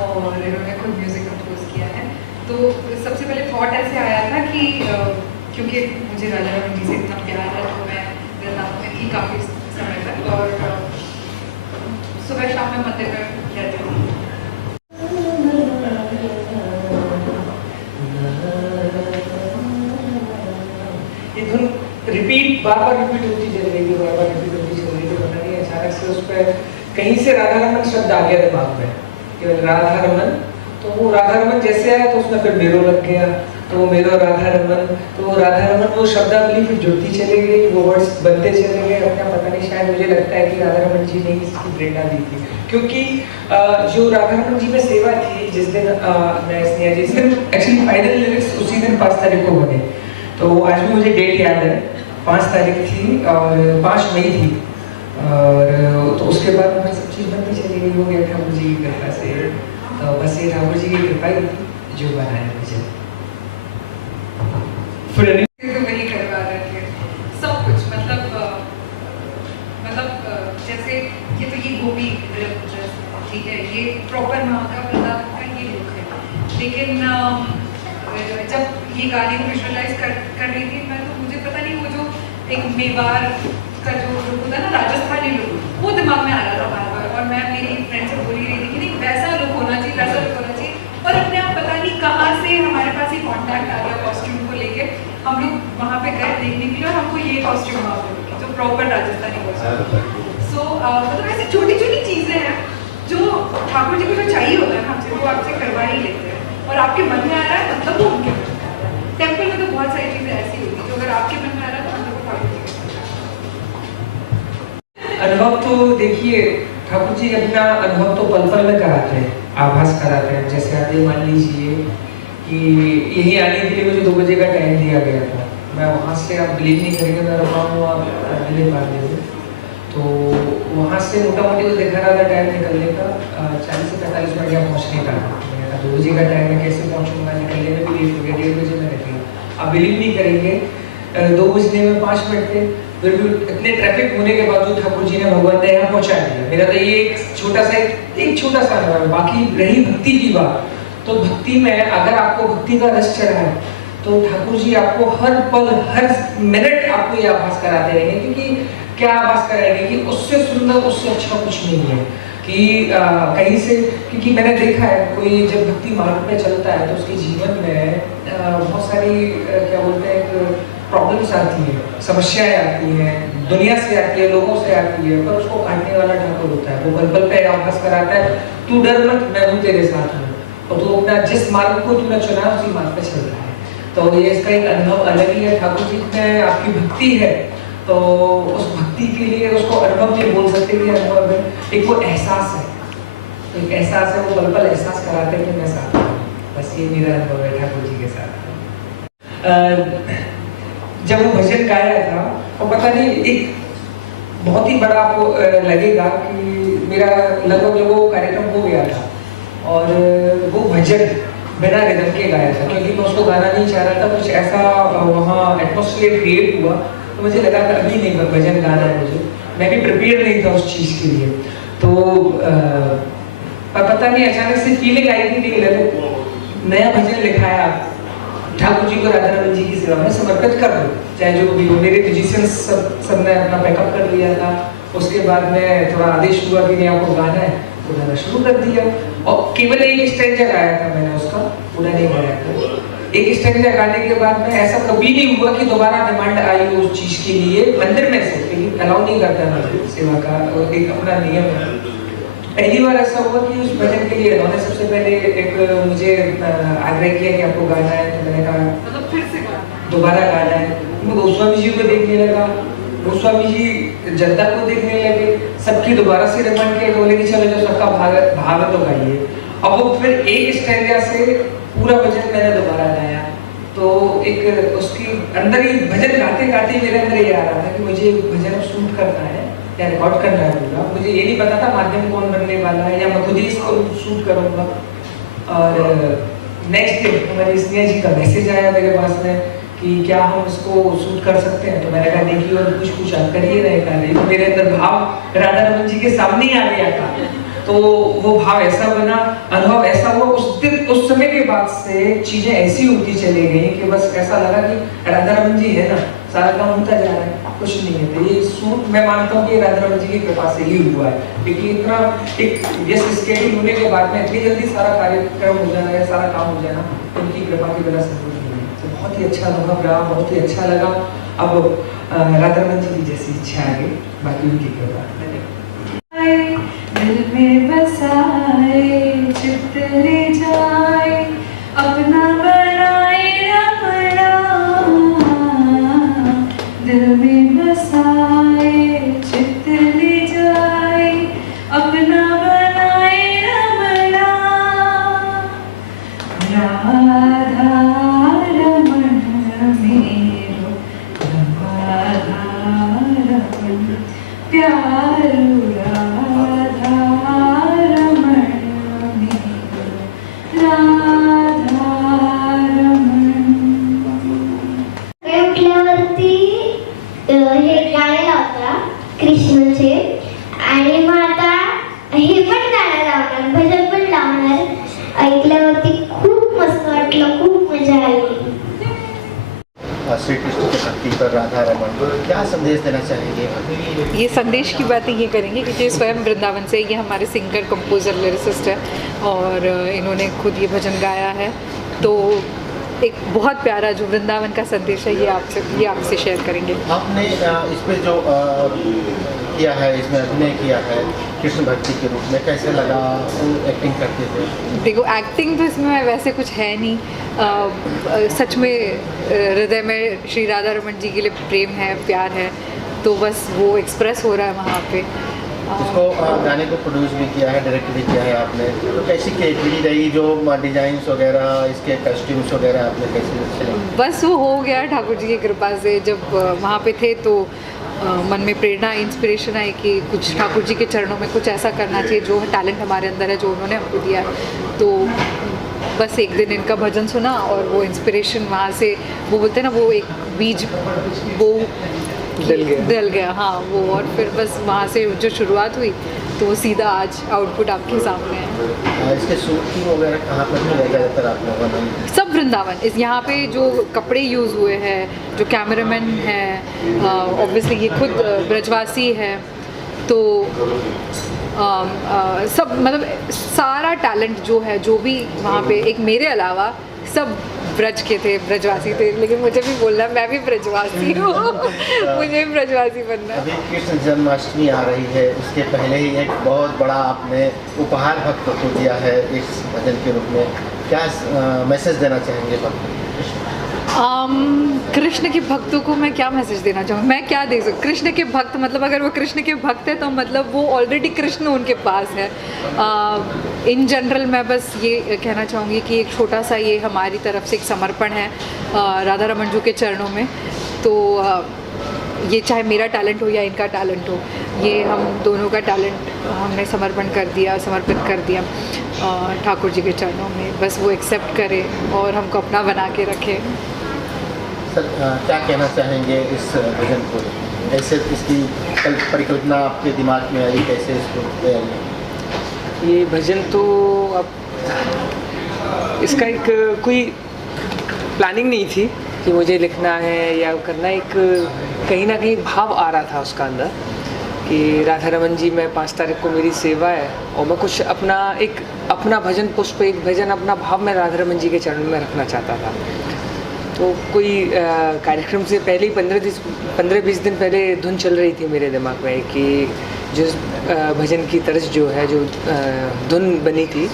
और इन्होंने खुद म्यूज़िक कंपोज किया है। तो सबसे पहले थॉट ऐसे आया था कि क्योंकि मुझे राजा रमन जी से इतना प्यार है तो मैं वृंदावन में थी काफ़ी समय तक, और सुबह शाम में मंदिर में रहती हूँ। ये धुन बार बार रिपीट होती चल रही थी, बार बार रिपीट होती चल रही थी। पता नहीं अचानक से उस पर कहीं से राधा रमन शब्द आ गया दिमाग में कि राधा रमन, तो वो राधा रमन जैसे आया तो उसमें फिर मेरो लग गया, तो वो मेरो राधा रमन, तो वो राधा रमन वो शब्दावली फिर जुड़ती चली गई, वो वर्ड्स बनते चले गए अपना। पता नहीं, शायद मुझे लगता है कि राधा रमन जी ने इसकी प्रेरणा दी थी, क्योंकि जो राधा रमन जी में सेवा थी जिस दिन मैं स्नेहा जी से एक्चुअली फाइनल लिरिक्स उसी दिन 5 तारीख को बने, तो आज भी मुझे डेट याद है, 5 तारीख थी और 5 मई थी। और तो उसके बाद फिर सब चीज़ बनती चली गई, हो गया ठाकुर जी की कृपा से। तो बस ये ठाकुर जी की कृपा ही थी जो बनाया मुझे। तो वही करवा रहे थे सब कुछ, मतलब जैसे ये तो ये गोपी ठीक है, ये प्रॉपर माँ का वृंदावन का ये लुक है, लेकिन जब ये गाने को विजुअलाइज कर रही थी मैं, तो मुझे पता नहीं वो जो एक मेवाड़ का जो लुक होता है ना, राजस्थानी लुक, वो दिमाग में आ रहा था बार बार। और मैं मेरी फ्रेंड से बोल ही रही थी कि नहीं वैसा लुक होना चाहिए, वैसा लुक होना चाहिए। और अपने आप पता नहीं कहाँ से हमारे पास ये कॉन्टैक्ट आ गया कॉस्ट्यूम को लेके। हम लोग वहाँ पे गए देखने के लिए और हमको ये कॉस्ट्यूम वहाँ पे मिला जो प्रॉपर राजस्थानी कॉस्ट्यूम। सो मतलब ऐसी छोटी छोटी चीज़ें हैं जो ठाकुर जी को जो चाहिए होता है ना हमसे, वो आपसे करवा ही लेते हैं। और आपके मन में आ रहा है मतलब वो उनके मन में आ रहा है। टेम्पल में तो बहुत सारी चीज़ें ऐसी होती है जो अगर आपके मन में आ रहा है तो मतलब वो ठाकुर जी के साथ। अनुभव तो देखिए, ठाकुर जी अपना अनुभव तो पल पल में कराते हैं, आभास कराते हैं। जैसे आप ये मान लीजिए कि यही आने के लिए मुझे 2 बजे का टाइम दिया गया था, मैं वहाँ से, आप बिलीव नहीं करेंगे, मैं रुका हूँ आप दिल्ली पार्ले में, तो वहाँ से मोटा मोटी तो देखा रहा था टाइम निकलने का 40 से 45 मिनट यहाँ पहुँचने का। मैंने कहा 2 बजे का टाइम है, कैसे पहुँचूँगा, निकलने में भी लेट हो गया, 1:30 बजे मैं निकला। आप बिलीव नहीं करेंगे 2 बजने में 5 मिनट थे, फिर भी इतने ट्रैफिक होने के बावजूद ठाकुर जी ने भगवान ने यहाँ पहुँचा दिया। मेरा तो ये एक छोटा सा अनुभव है। बाकी रही भक्ति की बात, तो भक्ति में अगर आपको भक्ति का रस चढ़ा है तो ठाकुर जी आपको हर पल हर मिनट आपको ये आभास कराते रहेंगे। क्योंकि क्या आभास कराएंगे कि उससे सुंदर उससे अच्छा कुछ नहीं है कि कहीं से, क्योंकि मैंने देखा है कोई जब भक्ति मार्ग पे चलता है तो उसके जीवन में बहुत सारी क्या बोलते हैं प्रॉब्लम्स आती हैं, समस्याएं आती हैं, दुनिया से आती है, लोगों से आती है, पर उसको काटने वाला ठाकुर होता है। वो पल पल पे आभास कराता है, तू डर मत, मैं हूँ तेरे साथ हूँ, और तू अपना जिस मार्ग को तूने चुना उसी मार्ग पे चल रहा है। तो ये इसका एक अनुभव अलग ही है। ठाकुर जी में आपकी भक्ति है तो उस भक्ति के लिए उसको अनुभव नहीं बोल सकते कि अनुभव है, एक वो एहसास है, तो एक एहसास है, वो पल पल एहसास कराते हैं कि मैं साथ हूँ। बस ये मेरा अनुभव है ठाकुर जी के साथ। जब वो भजन गाया था तो पता नहीं, एक बहुत ही बड़ा आपको लगेगा कि मेरा लगभग वो कार्यक्रम हो गया था और वो भजन बिना रिदम के गाया था, क्योंकि मैं उसको गाना नहीं चाह रहा था। कुछ ऐसा वहाँ एटमॉस्फेयर क्रिएट हुआ तो मुझे लगा था अभी नहीं भजन गाना है मुझे, मैं भी प्रिपेयर नहीं था उस चीज़ के लिए। तो पता नहीं अचानक से फीलिंग आई थी कि नया भजन लिखाया ठाकुर जी को राधा रमन जी की सेवा में समर्पित कर दो, चाहे जो भी हो। मेरे म्यूजिशियंस सब ने अपना बैकअप कर लिया था। उसके बाद में थोड़ा आदेश हुआ कि नहीं आपको गाना है, तो गाना शुरू कर दिया। और केवल एक स्टैंजा गाया था मैंने, उसका पूरा नहीं गाया था। एक स्टैंजा गाने के बाद में ऐसा कभी नहीं हुआ कि दोबारा डिमांड आई उस चीज़ के लिए मंदिर में से, लेकिन अलाउ नहीं करता मंदिर सेवा का, और एक अपना नियम है। पहली बार ऐसा हुआ कि उस भजन के लिए उन्होंने सबसे पहले एक मुझे आग्रह किया कि आपको गाना है, तो मैंने कहा मतलब फिर से दोबारा गाना है। मैं गोस्वामी जी को देखने लगा, गोस्वामी जी जनता को देखने लगे, सबकी दोबारा से रिमांड किया, बोले कि चलो जो सबका भाव है तो गाइए। अब वो फिर एक स्टैंजा से पूरा भजन मैंने दोबारा गाया। तो एक उसकी अंदर ही भजन गाते गाते मेरे अंदर ये आ रहा था कि मुझे भजन शूट करना है या रिकॉर्ड करना है पूरा। मुझे ये नहीं पता था माध्यम कौन बनने वाला है या मैं खुद ही इसको शूट करूँगा। और नेक्स्ट डे हमारी स्नेहा जी का मैसेज आया मेरे पास में कि क्या हम इसको शूट कर सकते हैं। तो मैंने कहा देखिए और कुछ आप करिए नहीं कर रही। तो मेरे अंदर भाव राधा रमन जी के सामने ही आ गया था। तो वो भाव ऐसा बना, अनुभव ऐसा हुआ उस दिन, उस समय के बाद से चीजें ऐसी होती चली गई कि बस ऐसा लगा कि राधा रमन जी है ना, सारा काम होता जा रहा है, कुछ नहीं है। तो ये सूट मैं मानता हूँ कि राधा रमन जी की कृपा से ही हुआ है, क्योंकि इतना एक व्यस्त स्केड्यूल होने के बाद में इतनी जल्दी सारा कार्यक्रम हो जाना है, सारा काम हो जाना, उनकी कृपा की वजह से तो बहुत ही अच्छा अनुभव रहा, बहुत ही अच्छा लगा। अब राधा रमन जी की जैसी इच्छा आ गई, बाकी उनकी कृपा। दिल में बसाए चित्त ले जाए, अपना बनाए रमणा, दिल में बसाए चित्त ले जाए, अपना बनाए रमणा, राधा रमण मेरो, राधा रमण प्यारू, राधा रमण मेरो, राधा रमण। उठल्यावरती हे गाणे लावता कृष्णचे, आणि मग आता हे पण गाणं लावणार, भजन पण लावणार। ऐकल्यावरती खूप मस्त वाटलं, खूप मजा आली। श्री कृष्ण की भक्ति पर राधा रमन क्या संदेश देना चाहेंगे? ये संदेश की बातें ये करेंगे क्योंकि स्वयं वृंदावन से, ये हमारे सिंगर कंपोजर लिरिसिस्ट है और इन्होंने खुद ये भजन गाया है। तो एक बहुत प्यारा जो वृंदावन का संदेश है ये आपसे शेयर करेंगे। आपने इस पे जो किया है, इसमें अभिनय किया है कृष्ण भक्ति के रूप में, कैसे लगा? एक्टिंग करते थे? देखो एक्टिंग तो इसमें वैसे कुछ है नहीं, सच में हृदय में श्री राधा रमन जी के लिए प्रेम है, प्यार है, तो बस वो एक्सप्रेस हो रहा है वहाँ पे। इसको गाने को प्रोड्यूस भी किया है, डायरेक्ट भी किया है आपने, तो कैसी क्रिएटिविटी रही? जो डिजाइन्स वगैरह, इसके कॉस्ट्यूम्स वगैरह आपने कैसे चले? बस वो हो गया ठाकुर जी की कृपा से। जब वहाँ पे थे तो मन में प्रेरणा, इंस्पिरेशन आई कि कुछ ठाकुर जी के चरणों में कुछ ऐसा करना चाहिए, जो टैलेंट हमारे अंदर है, जो उन्होंने हमको दिया है। तो बस एक दिन इनका भजन सुना और वो इंस्पिरेशन वहाँ से, वो बोलते हैं ना, वो एक बीज वो डल गया, हाँ वो, और फिर बस वहाँ से जो शुरुआत हुई तो वो सीधा आज आउटपुट आपके सामने है। इसके शूटिंग वगैरह कहाँ पर किया ज़्यादातर आप लोगों ने? सब वृंदावन। इस यहाँ पे जो कपड़े यूज़ हुए हैं, जो कैमरामैन है, ऑब्वियसली ये खुद ब्रजवासी है, तो सब मतलब सारा टैलेंट जो है, जो भी वहाँ पे, एक मेरे अलावा सब ब्रज के थे, ब्रजवासी थे। लेकिन मुझे भी बोलना, मैं भी ब्रजवासी हूँ मुझे भी ब्रजवासी बनना। अभी कृष्ण जन्माष्टमी आ रही है, उसके पहले ही एक बहुत बड़ा आपने उपहार भक्तों को दिया है इस भजन के रूप में, क्या मैसेज देना चाहेंगे भक्त? कृष्ण के भक्तों को मैं क्या मैसेज देना चाहूँ, मैं क्या दे सकूँ? कृष्ण के भक्त मतलब अगर वो कृष्ण के भक्त है तो मतलब वो ऑलरेडी कृष्ण उनके पास है। इन जनरल मैं बस ये कहना चाहूँगी कि एक छोटा सा ये हमारी तरफ से एक समर्पण है राधा रमन जी के चरणों में। तो ये चाहे मेरा टैलेंट हो या इनका टैलेंट हो, ये हम दोनों का टैलेंट हमने समर्पित कर दिया ठाकुर जी के चरणों में। बस वो एक्सेप्ट करें और हमको अपना बना के रखें। सर क्या कहना चाहेंगे इस भजन को? ऐसे इसकी परिकल्पना आपके दिमाग में आई, कैसे इसको तैयार किया? ये भजन तो अब इसका एक कोई प्लानिंग नहीं थी कि मुझे लिखना है या करना, एक कहीं ना कहीं भाव आ रहा था उसका अंदर कि राधा रमन जी में 5 तारीख को मेरी सेवा है और मैं कुछ अपना भजन पुष्प, एक भजन अपना भाव मैं राधा रमन जी के चरण में रखना चाहता था। तो कोई कार्यक्रम से पहले ही 15-20 दिन पहले धुन चल रही थी मेरे दिमाग में कि जिस भजन की तर्ज जो है, जो धुन बनी थी,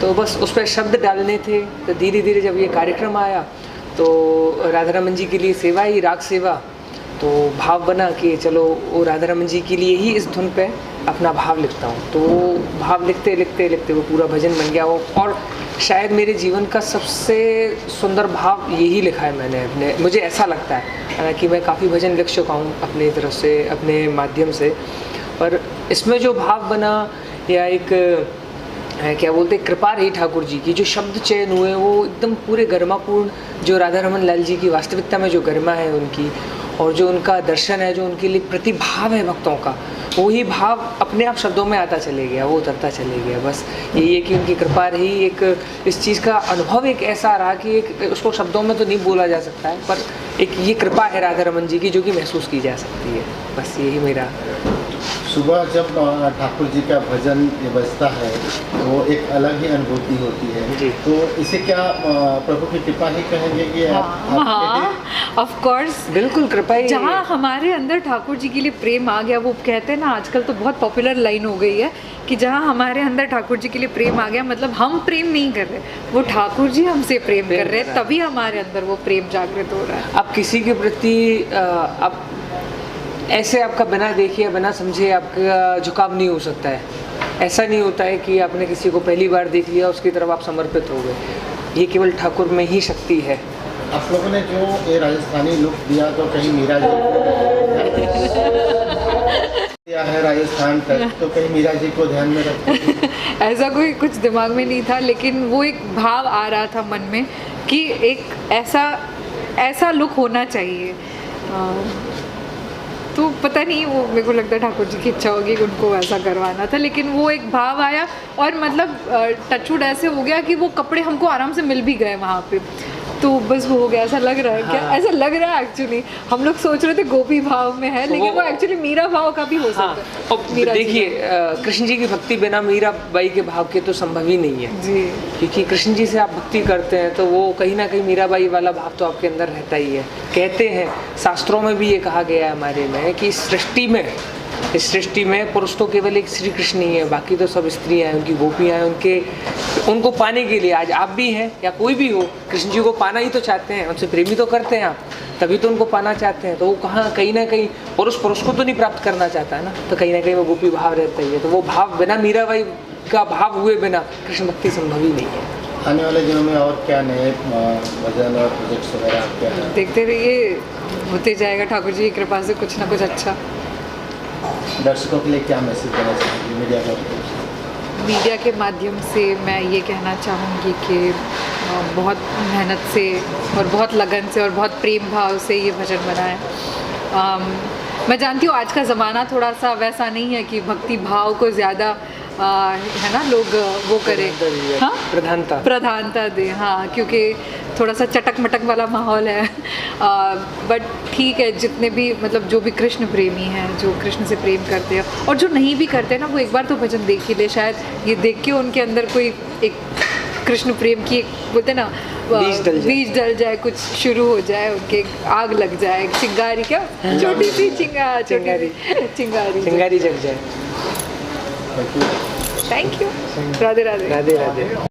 तो बस उस पर शब्द डालने थे। तो धीरे धीरे जब ये कार्यक्रम आया तो राधा रमन जी के लिए सेवा ही राग सेवा, तो भाव बना कि चलो वो राधा रमन जी के लिए ही इस धुन पे अपना भाव लिखता हूँ। तो भाव लिखते लिखते लिखते वो पूरा भजन बन गया वो, और शायद मेरे जीवन का सबसे सुंदर भाव यही लिखा है मैंने अपने, मुझे ऐसा लगता है। हालांकि मैं काफ़ी भजन लिख चुका हूँ अपनी तरफ से, अपने माध्यम से, पर इसमें जो भाव बना या एक क्या बोलते कृपा रही ठाकुर जी की, जो शब्द चयन हुए वो एकदम पूरे गरिमापूर्ण, जो राधा रमन लाल जी की वास्तविकता में जो गरिमा है उनकी, और जो उनका दर्शन है, जो उनके लिए प्रतिभाव है भक्तों का, वही भाव अपने आप शब्दों में आता चले गया, वो उतरता चले गया। बस यही है कि उनकी कृपा रही, एक इस चीज़ का अनुभव एक ऐसा रहा कि एक उसको शब्दों में तो नहीं बोला जा सकता है, पर एक ये कृपा है राधा रमन जी की जो कि महसूस की जा सकती है। बस यही मेरा। सुबह जब ठाकुर जी का भजन ये बजता है वो एक अलग ही अनुभूति होती है जी। तो इसे क्या प्रभु की कृपा ही कहेंगे कि हाँ, ऑफ कोर्स, बिल्कुल कृपा ही। जहाँ हमारे अंदर ठाकुर जी के लिए प्रेम आ गया, वो कहते हैं ना, आजकल तो बहुत पॉपुलर लाइन हो गई है कि जहाँ हमारे अंदर ठाकुर जी के लिए प्रेम आ गया, मतलब हम प्रेम नहीं कर रहे, वो ठाकुर जी हमसे प्रेम कर रहे हैं, तभी हमारे अंदर वो प्रेम जागृत हो रहा है। आप किसी के प्रति आप ऐसे आपका बिना देखे, बिना समझे आपका झुकाव नहीं हो सकता है। ऐसा नहीं होता है कि आपने किसी को पहली बार देख लिया उसकी तरफ आप समर्पित हो गए। ये केवल ठाकुर में ही शक्ति है। आप लोगों ने जो ये राजस्थानी लुक दिया तो कहीं मीरा जी दिया है राजस्थान तक, तो कहीं मीरा जी को ध्यान में रखते ऐसा कोई कुछ दिमाग में नहीं था, लेकिन वो एक भाव आ रहा था मन में कि एक ऐसा लुक होना चाहिए। तो पता नहीं, वो मेरे को लगता है ठाकुर जी की इच्छा होगी कि उनको ऐसा करवाना था, लेकिन वो एक भाव आया और मतलब टचवुड ऐसे हो गया कि वो कपड़े हमको आराम से मिल भी गए वहाँ पे, तो बस वो हो गया। ऐसा लग रहा है क्या? ऐसा लग रहा है एक्चुअली। हम लोग सोच रहे थे गोपी भाव में है, लेकिन वो एक्चुअली मीरा भाव का भी हो सकता है। मीरा देखिए, कृष्ण जी की भक्ति बिना मीरा बाई के भाव के तो संभव ही नहीं है जी, क्योंकि कृष्ण जी से आप भक्ति करते हैं तो वो कहीं ना कहीं मीराबाई वाला भाव तो आपके अंदर रहता ही है। कहते हैं, शास्त्रों में भी ये कहा गया है हमारे में कि इस सृष्टि में पुरुष तो केवल एक श्री कृष्ण ही है, बाकी तो सब स्त्रियां हैं, उनकी गोपियां हैं। उनको पाने के लिए आज आप भी हैं या कोई भी हो, कृष्ण जी को पाना ही तो चाहते हैं, उनसे प्रेमी तो करते हैं आप, तभी तो उनको पाना चाहते हैं। तो वो कहीं ना कहीं पुरुष को तो नहीं प्राप्त करना चाहता है ना, तो कहीं ना कहीं वो गोपी भाव रहता ही है। तो वो भाव बिना मीराबाई का भाव हुए बिना कृष्ण भक्ति संभव ही नहीं है। आने वाले दिनों में और क्या नए भजन और प्रोजेक्ट्स वगैरह क्या है? देखते रहिए, होते जाएगा ठाकुर जी की कृपा से कुछ ना कुछ अच्छा। दर्शकों के लिए क्या मैसेज देना चाहेंगे मीडिया के माध्यम से? मैं ये कहना चाहूँगी कि बहुत मेहनत से और बहुत लगन से और बहुत प्रेम भाव से ये भजन बनाए। मैं जानती हूँ आज का ज़माना थोड़ा सा वैसा नहीं है कि भक्ति भाव को ज़्यादा है ना, लोग वो करें, हाँ, प्रधानता दे, हाँ, क्योंकि थोड़ा सा चटक मटक वाला माहौल है। बट ठीक है, जितने भी मतलब जो भी कृष्ण प्रेमी हैं, जो कृष्ण से प्रेम करते हैं और जो नहीं भी करते हैं ना, वो एक बार तो भजन देख ही ले, शायद ये देख के उनके अंदर कोई एक कृष्ण प्रेम की बोलते ना बीज डल जाए, कुछ शुरू हो जाए, उनके आग लग जाए, चिंगारी, क्या छोटी सी चिंगारी जग जाए। Thank you. राधे राधे।